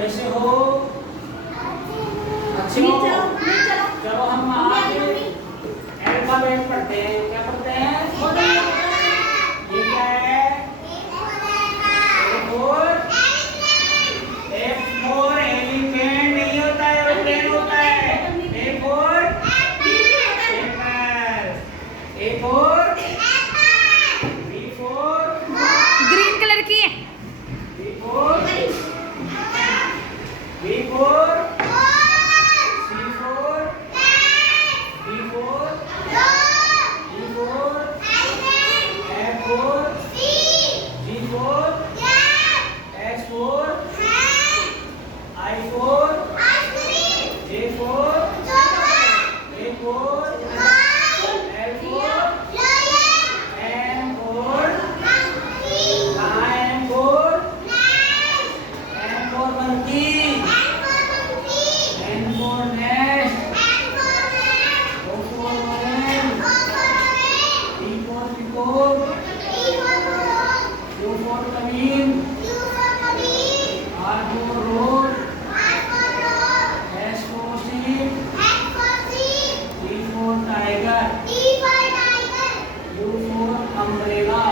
कैसे हो? अच्छे हो? चलो हम आज अल्फाबेट पढ़ते हैं। क्या पढ़ते हैं? ये क्या है? ए फोर एलिफेंट नहीं होता है, एरोप्लेन होता है। A for apple. A for B for green colour की है। B for B for C for D for E for F for G for H for I for J for A for L for M for M for monkey N for nest O for orange P for peacock Q for camel R for road S for sheep T for tiger U for umbrella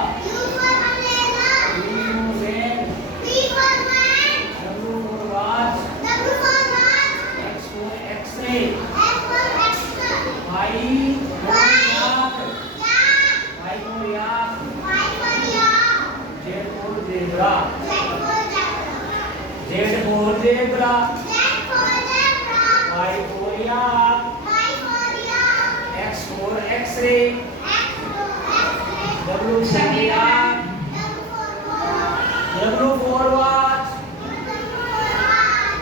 V for van W for watch X for X-ray Y for yak Y for yak Z for zebra Z for zebra Y for yak X for X-ray W for yak W for watch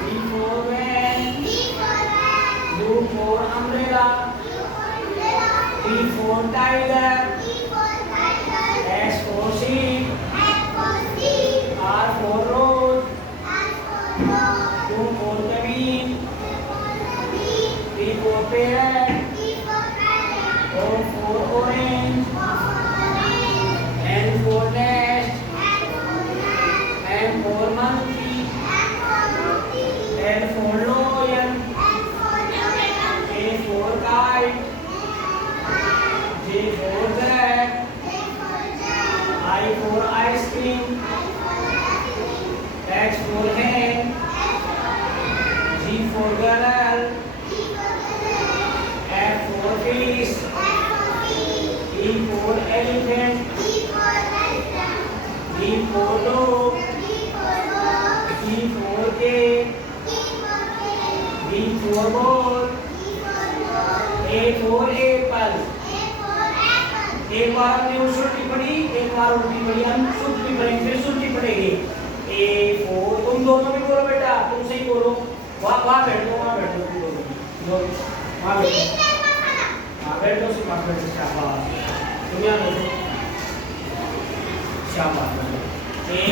V for van U for umbrella T for tiger S for sheep R for road U for camel P for parrot O for orange N for nest M for monkey L for lion A for kite J for giraffe I for ice cream H for hen G for girl F for fish E for elephant D for dog E for cake B for ball A for apple एक बार हमने उल्टी पढ़ी, एक बार उल्टी पढ़ी, हम शुद्ध पढ़ेंगे, फिर शुद्धि पढ़ेंगे। ए फोर तुम दोनों भी बोलो बेटा, तुम सही बोलो। वहाँ बैठो, तुम दोनों वहाँ बैठो। हाँ बैठो, सिर्फ बैठो। शाबाश, तुम यहाँ बैठो। शाबाश। A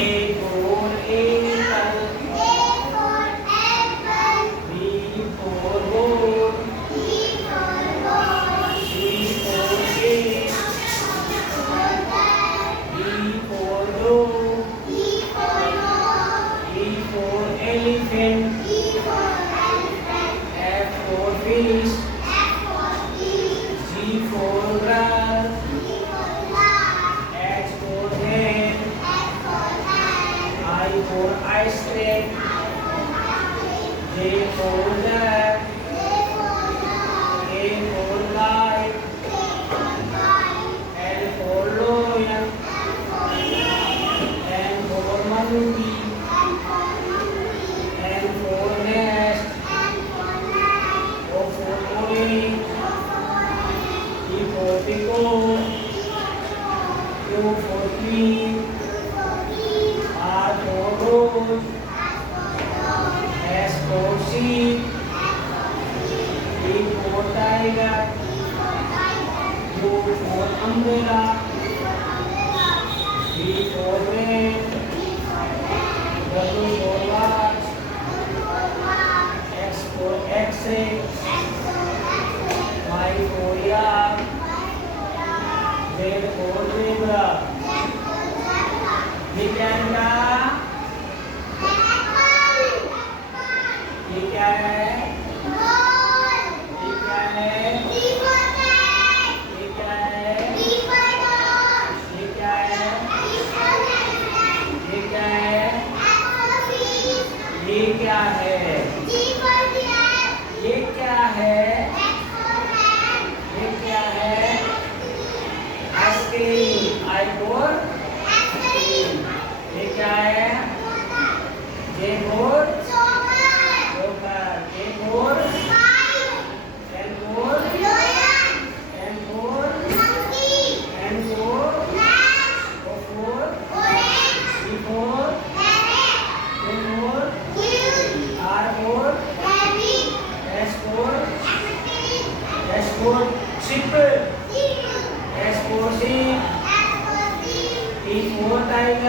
for apple B for ball C for cake D for dog E for elephant F for fish G for girl H for hen I for ice cream J for duck A for kite L for lion N for monkey N for nest O for orange P for peacock Q for queen R for rose S for sheep T for tiger U for umbrella V for van W for watch X for X-ray Y for yak Z for zebra विज्ञान का for tiger.